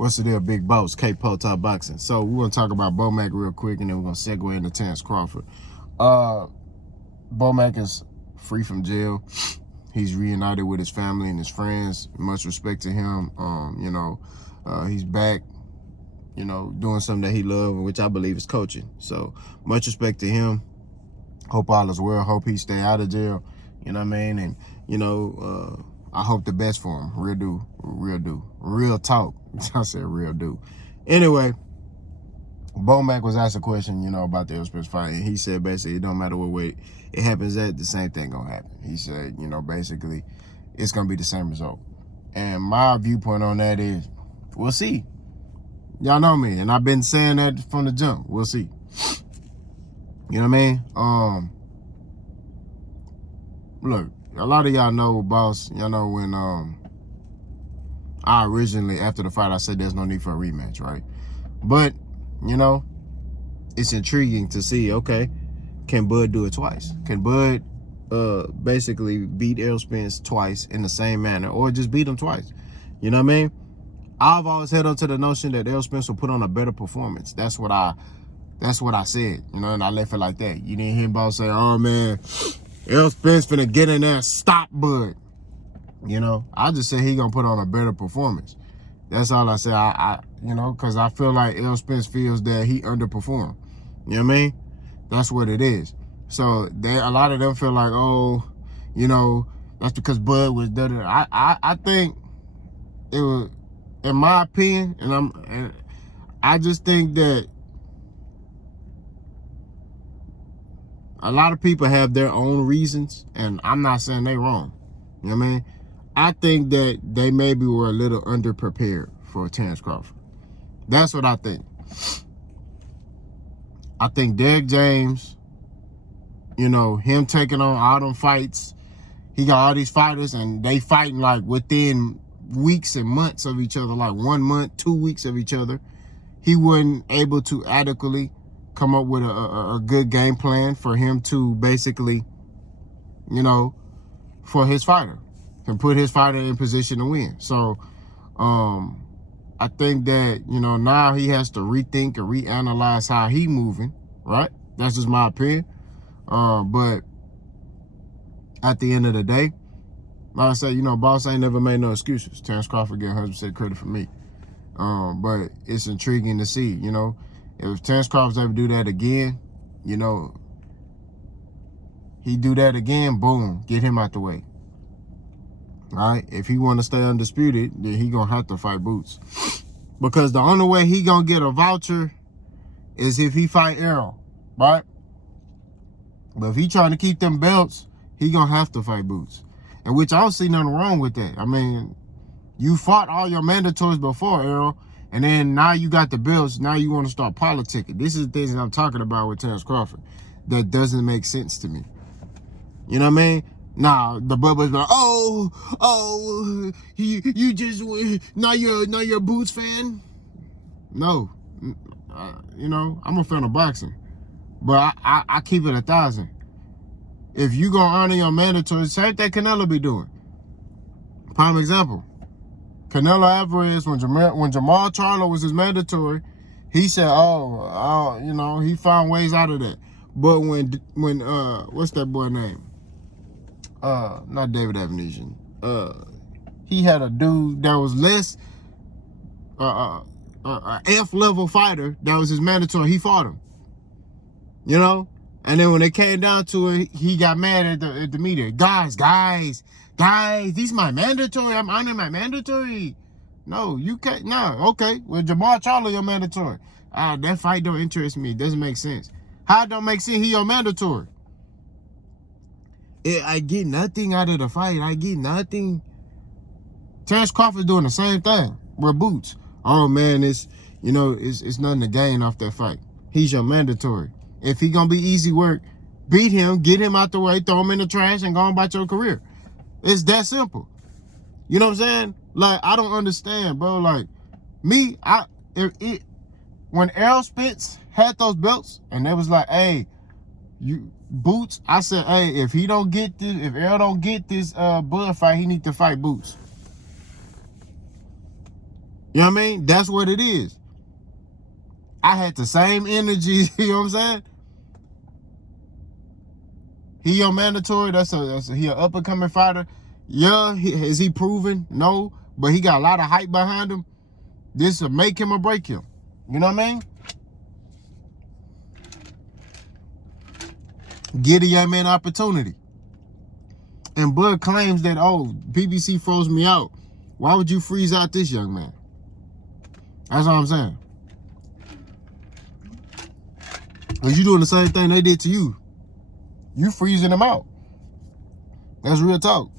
What's the deal, big boss? K-Po Top Boxing. So we're gonna talk about Bo Mack real quick, and then we're gonna segue into Terrence Crawford. Bo Mack is free from jail. He's reunited with his family and his friends. Much respect to him. He's back, doing something that he loves, which I believe is coaching. So much respect to him. Hope all is well. Hope he stay out of jail. You know what I mean? And I hope the best for him. Real talk. I said real do. Anyway, Bo Mack was asked a question, about the Errol Spence fight, and he said basically it don't matter what way it happens at, the same thing gonna happen. He said, basically it's gonna be the same result. And my viewpoint on that is, we'll see. Y'all know me, and I've been saying that from the jump. We'll see. You know what I mean? Look, a lot of y'all know, boss. Y'all know when I originally, after the fight, I said there's no need for a rematch, right? But it's intriguing to see. Okay, can Bud do it twice? Can Bud basically beat Errol Spence twice in the same manner, or just beat him twice? You know what I mean? I've always held up to the notion that Errol Spence will put on a better performance. That's what I said, and I left it like that. You didn't hear boss say, "Oh man, Errol Spence finna get in there and stop Bud." I just said he gonna put on a better performance. That's all I said. Because I feel like Errol Spence feels that he underperformed. You know what I mean? That's what it is. So a lot of them feel like, that's because Bud was done. I think it was, in my opinion, and I just think that a lot of people have their own reasons, and I'm not saying they wrong. You know what I mean? I think that they maybe were a little underprepared for Terrence Crawford. That's what I think. I think Derek James, him taking on all them fights, he got all these fighters, and they fighting like within weeks and months of each other, like 1 month, 2 weeks of each other. He wasn't able to adequately come up with a good game plan for him to basically, for his fighter, and put his fighter in position to win. So I think that, now he has to rethink and reanalyze how he moving, right? That's just my opinion. But at the end of the day, like I said, boss ain't never made no excuses. Terrence Crawford getting 100% credit for me. But it's intriguing to see, if Terrence Crawford's ever do that again, he do that again, boom, get him out the way. All right, if he want to stay undisputed, then he gonna have to fight Boots, because the only way he gonna get a voucher is if he fight Errol, right? But if he trying to keep them belts, he gonna have to fight Boots, and which I don't see nothing wrong with that. I mean, you fought all your mandatories before, Errol, and then now you got the belts. Now you want to start politicking. This is the things that I'm talking about with Terrence Crawford that doesn't make sense to me. You know what I mean? Now the Bubba's like, you just now you're a Boots fan. No, I'm a fan of boxing, but I keep it 1,000. If you gonna honor your mandatory, same thing Canelo be doing. Prime example, Canelo Alvarez, when Jamal Charlo was his mandatory, he said, he found ways out of that. But when what's that boy name? Not David Avenesian. He had a dude that was less F level fighter that was his mandatory. He fought him. And then when it came down to it, he got mad at the media. Guys, these my mandatory. I'm honoring my mandatory. No, you can't. No, okay. Well, Jamal Charlo, your mandatory. That fight don't interest me. It doesn't make sense. How it don't make sense? He your mandatory. I get nothing out of the fight. I get nothing. Terrence Crawford doing the same thing with Boots. Oh man, it's nothing to gain off that fight. He's your mandatory. If he gonna be easy work, beat him, get him out the way, throw him in the trash, and go on about your career. It's that simple. You know what I'm saying? Like, I don't understand, bro. Like, me, when Errol Spence had those belts, and they was like, hey, Boots, I said, hey, if Errol don't get this Bud fight, he need to fight Boots. You know what I mean? That's what it is. I had the same energy, you know what I'm saying? He your mandatory, he an up and coming fighter. Yeah, is he proven? No, but he got a lot of hype behind him. This will make him or break him. You know what I mean? Give the young man opportunity. And Bud claims that, oh, PBC froze me out. Why would you freeze out this young man? That's all I'm saying. Because you doing the same thing they did to you. You freezing them out. That's real talk.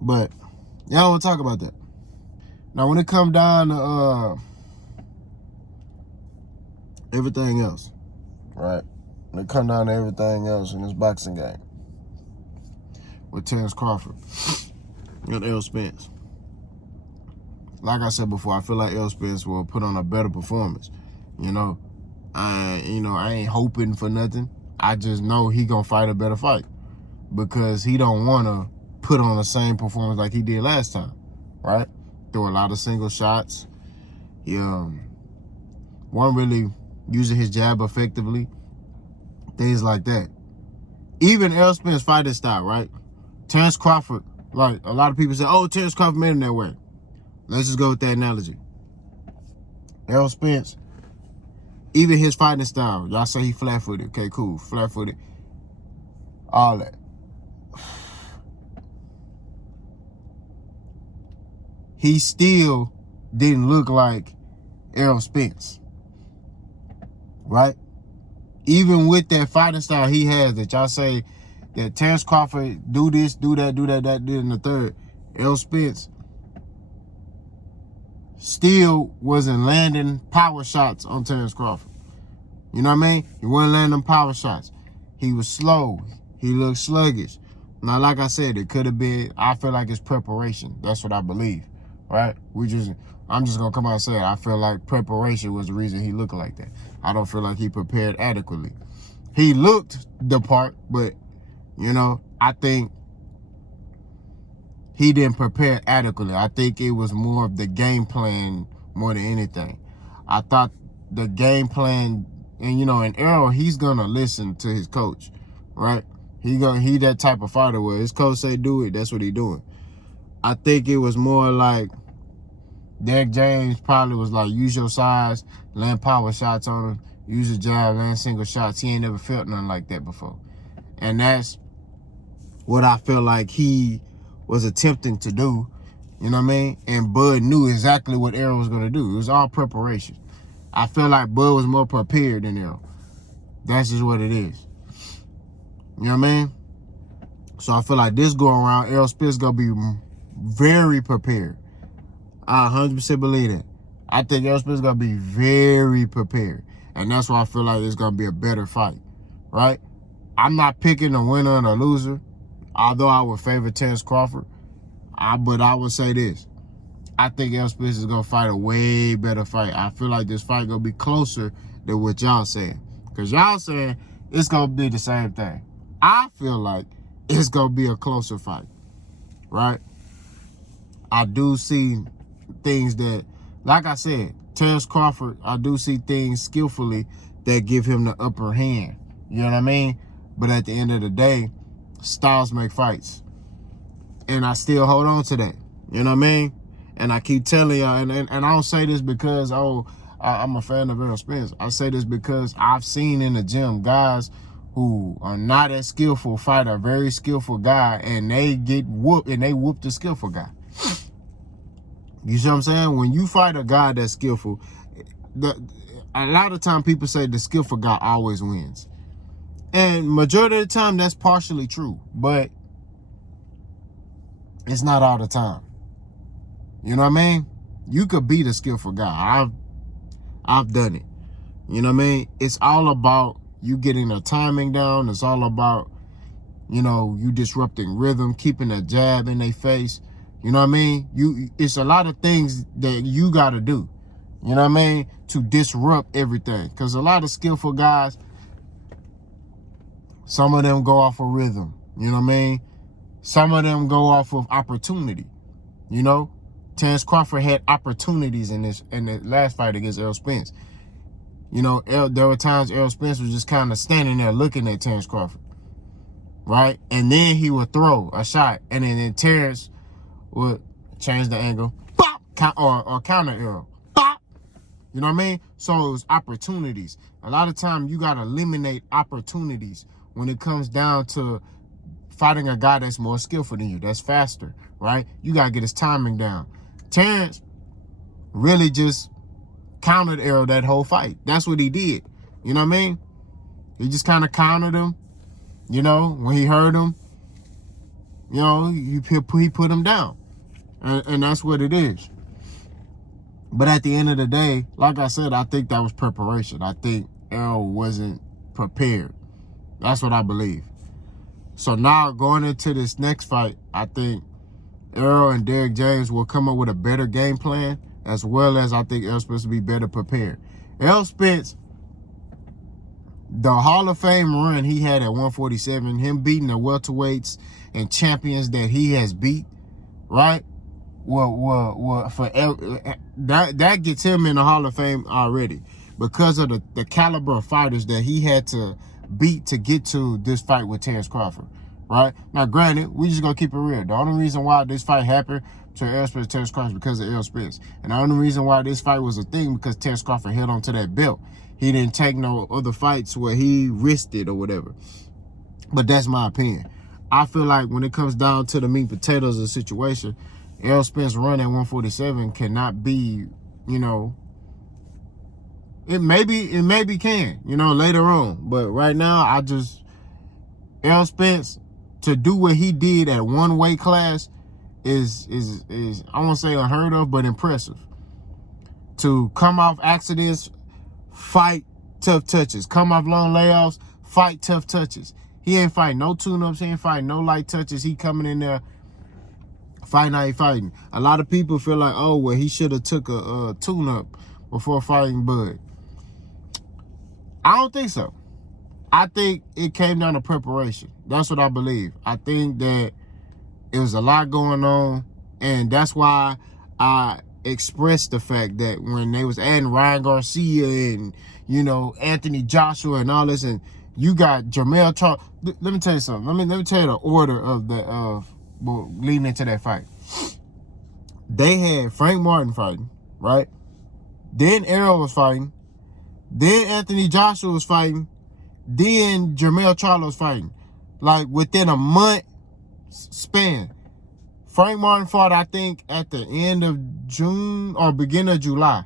But y'all don't talk about that. Now, when it come down to everything else, right? When it come down to everything else in this boxing game with Terrence Crawford and Errol Spence, like I said before, I feel like Errol Spence will put on a better performance. You know, I ain't hoping for nothing. I just know he gonna fight a better fight because he don't want to put on the same performance like he did last time, right? Threw a lot of single shots. He wasn't really using his jab effectively. Things like that. Even Errol Spence fighting style, right? Terrence Crawford, like a lot of people say, oh, Terrence Crawford made him that way. Let's just go with that analogy. Errol Spence, even his fighting style, y'all say he flat-footed. Okay, cool, flat-footed. All that. He still didn't look like Errol Spence, right? Even with that fighting style he has that y'all say that Terrence Crawford do this, do that, and the third. Errol Spence still wasn't landing power shots on Terrence Crawford. You know what I mean? He wasn't landing power shots. He was slow. He looked sluggish. Now, like I said, it could have been, I feel like it's preparation. That's what I believe, right? I'm just going to come out and say it. I feel like preparation was the reason he looked like that. I don't feel like he prepared adequately. He looked the part, but, I think he didn't prepare adequately. I think it was more of the game plan more than anything. I thought the game plan, and in Errol, he's gonna listen to his coach, right? He that type of fighter where his coach say do it, that's what he doing. I think it was more like Derek James probably was like, use your size, land power shots on him, use your jab, land single shots. He ain't never felt nothing like that before. And that's what I feel like he was attempting to do, you know what I mean? And Bud knew exactly what Errol was going to do. It was all preparation. I feel like Bud was more prepared than Errol. That's just what it is. You know what I mean? So I feel like this go around, Errol Spence going to be very prepared. I 100% believe that. I think Errol Spence is going to be very prepared. And that's why I feel like it's going to be a better fight, right? I'm not picking a winner and a loser, although I would favor Terrence Crawford. But I would say this. I think Errol Spence is going to fight a way better fight. I feel like this fight going to be closer than what y'all saying. Because y'all saying it's going to be the same thing. I feel like it's going to be a closer fight, right? I do see things that, like I said, Terrence Crawford, I do see things skillfully that give him the upper hand. You know what I mean? But at the end of the day, styles make fights. And I still hold on to that. You know what I mean? And I keep telling y'all, and I don't say this because, I'm a fan of Errol Spence. I say this because I've seen in the gym guys who are not as skillful fight a very skillful guy, and they get whooped, and they whoop the skillful guy. You see what I'm saying? When you fight a guy that's skillful, a lot of time people say the skillful guy always wins. And majority of the time, that's partially true. But it's not all the time. You know what I mean? You could be the skillful guy. I've done it. You know what I mean? It's all about you getting the timing down. It's all about, you disrupting rhythm, keeping a jab in their face. You know what I mean? It's a lot of things that you got to do. You know what I mean? To disrupt everything. Because a lot of skillful guys, some of them go off of rhythm. You know what I mean? Some of them go off of opportunity. Terrence Crawford had opportunities in the last fight against Errol Spence. You know, there were times Errol Spence was just kind of standing there looking at Terrence Crawford, right? And then he would throw a shot, and then Terrence would change the angle, bop, or counter Errol, bop. You know what I mean? So it was opportunities. A lot of time you got to eliminate opportunities when it comes down to fighting a guy that's more skillful than you, that's faster, right? You got to get his timing down. Terrence really just countered Errol that whole fight. That's what he did. You know what I mean? He just kind of countered him. You know, when he heard him, you know, he put him down. And that's what it is. But at the end of the day, like I said, I think that was preparation. I think Errol wasn't prepared. That's what I believe. So now going into this next fight, I think Errol and Derrick James will come up with a better game plan, as well as I think Errol Spence will be better prepared. Errol Spence, the Hall of Fame run he had at 147, him beating the welterweights and champions that he has beat, right? Well, that gets him in the Hall of Fame already because of the caliber of fighters that he had to beat to get to this fight with Terrence Crawford, right? Now, granted, we just gonna keep it real. The only reason why this fight happened to Errol Spence and Terrence Crawford is because of Errol Spence. And the only reason why this fight was a thing because Terrence Crawford held on to that belt. He didn't take no other fights where he risked it or whatever. But that's my opinion. I feel like when it comes down to the meat and potatoes of the situation, Errol Spence run at 147 cannot be, you know, it maybe can, you know, later on. But right now, Errol Spence, to do what he did at one weight class is I won't say unheard of, but impressive. To come off accidents, fight tough touches. Come off long layoffs, fight tough touches. He ain't fighting no tune-ups, he ain't fighting no light touches. He coming in there fighting how he fighting. A lot of people feel like, oh, well, he should have took a tune-up before fighting Bud. I don't think so. I think it came down to preparation. That's what I believe. I think that it was a lot going on, and that's why I expressed the fact that when they was adding Ryan Garcia and, you know, Anthony Joshua and all this, and you got Jermell Charles. Let me tell you something. Let me tell you the order of leading into that fight. They had Frank Martin fighting, right? Then Errol was fighting. Then Anthony Joshua was fighting. Then Jermell Charlo was fighting. Like within a month span. Frank Martin fought, I think, at the end of June or beginning of July.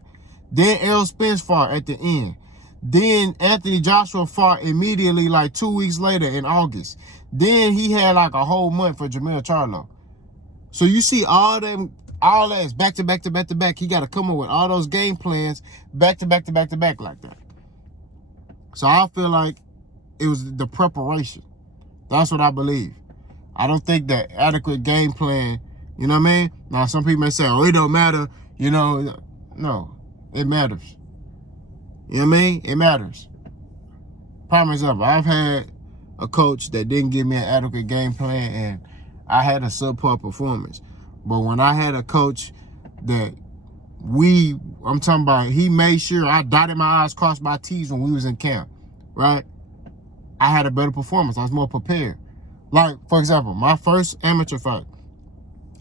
Then Errol Spence fought at the end. Then Anthony Joshua fought immediately like 2 weeks later in August. Then he had like a whole month for Jermell Charlo. So you see all that is back to back to back to back. He got to come up with all those game plans back to back to back to back like that. So I feel like it was the preparation. That's what I believe. I don't think that adequate game plan, you know what I mean? Now, some people may say, oh, it don't matter. You know, no, it matters. You know what I mean? It matters. Prime example, I've had a coach that didn't give me an adequate game plan, and I had a subpar performance. But when I had a coach that I'm talking about, he made sure I dotted my I's, crossed my T's when we was in camp, right? I had a better performance. I was more prepared. Like, for example, my first amateur fight,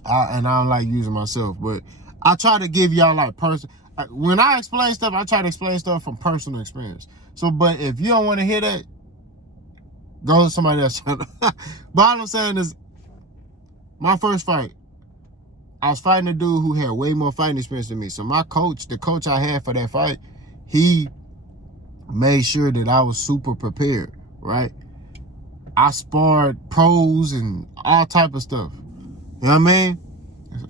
and I don't like using myself, but I try to give y'all like when I explain stuff, I try to explain stuff from personal experience. So, but if you don't want to hear that, go to somebody else. But all I'm saying is, my first fight, I was fighting a dude who had way more fighting experience than me. So my coach, the coach I had for that fight, he made sure that I was super prepared, right? I sparred pros and all type of stuff. You know what I mean?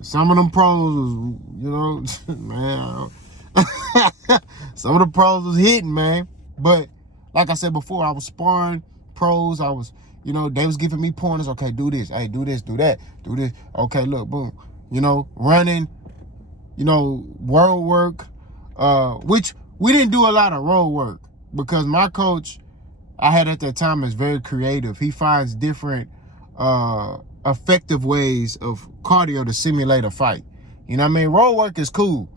Some of them pros was, you know, man, some of the pros was hitting, man. But like I said before, I was sparring pros. I was, you know, they was giving me pointers. Okay, do this. Hey, do this, do that, do this. Okay, look, boom. You know, running, you know, road work, which we didn't do a lot of road work because my coach I had at that time is very creative. He finds different effective ways of cardio to simulate a fight. You know what I mean? Road work is cool,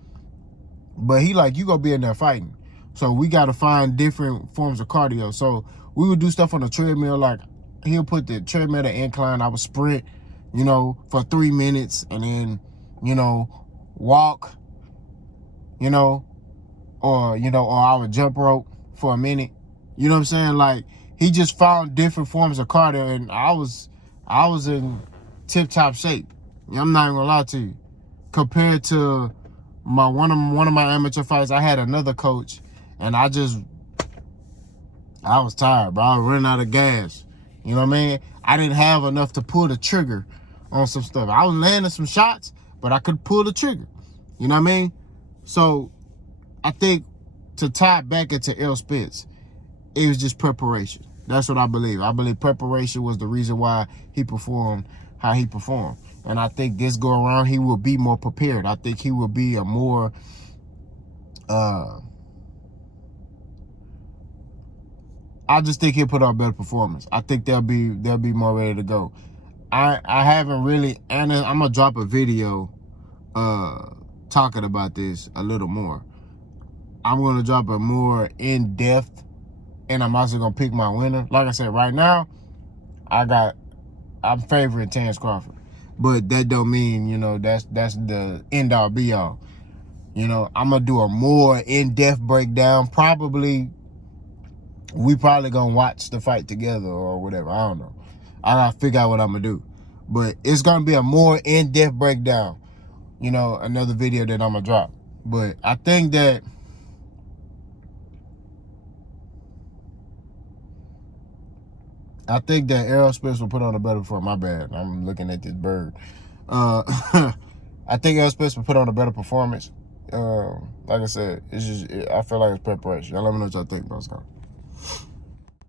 but he like, you gonna be in there fighting. So we got to find different forms of cardio. So we would do stuff on the treadmill. Like, he'll put the treadmill at incline. I would sprint, you know, for 3 minutes, and then, you know, walk, you know, or I would jump rope for a minute. You know what I'm saying? Like, he just found different forms of cardio, and I was in tip-top shape. I'm not even gonna lie to you. Compared to one of my amateur fights, I had another coach, and I was tired, bro. I was running out of gas. You know what I mean? I didn't have enough to pull the trigger on some stuff. I was landing some shots, but I could pull the trigger. You know what I mean? So I think, to tie it back into Errol Spence, it was just preparation. That's what I believe. I believe preparation was the reason why he performed how he performed. And I think this go around, he will be more prepared. I think he will be a more I just think he'll put on a better performance. I think they'll be more ready to go. I haven't really, and I'm gonna drop a video talking about this a little more. I'm gonna drop a more in-depth, and I'm also gonna pick my winner. Like I said, right now, I'm favoring Terrence Crawford, but that don't mean, you know, that's the end all be all. You know, I'm gonna do a more in-depth breakdown. We probably gonna watch the fight together or whatever. I don't know. I gotta figure out what I'm gonna do, but it's gonna be a more in-depth breakdown. You know, another video that I'm gonna drop. But I think that Errol Spence will put on a better performance. My bad. I'm looking at this bird. I think Errol Spence will put on a better performance. Like I said, I feel like it's preparation. Y'all let me know what y'all think, bro.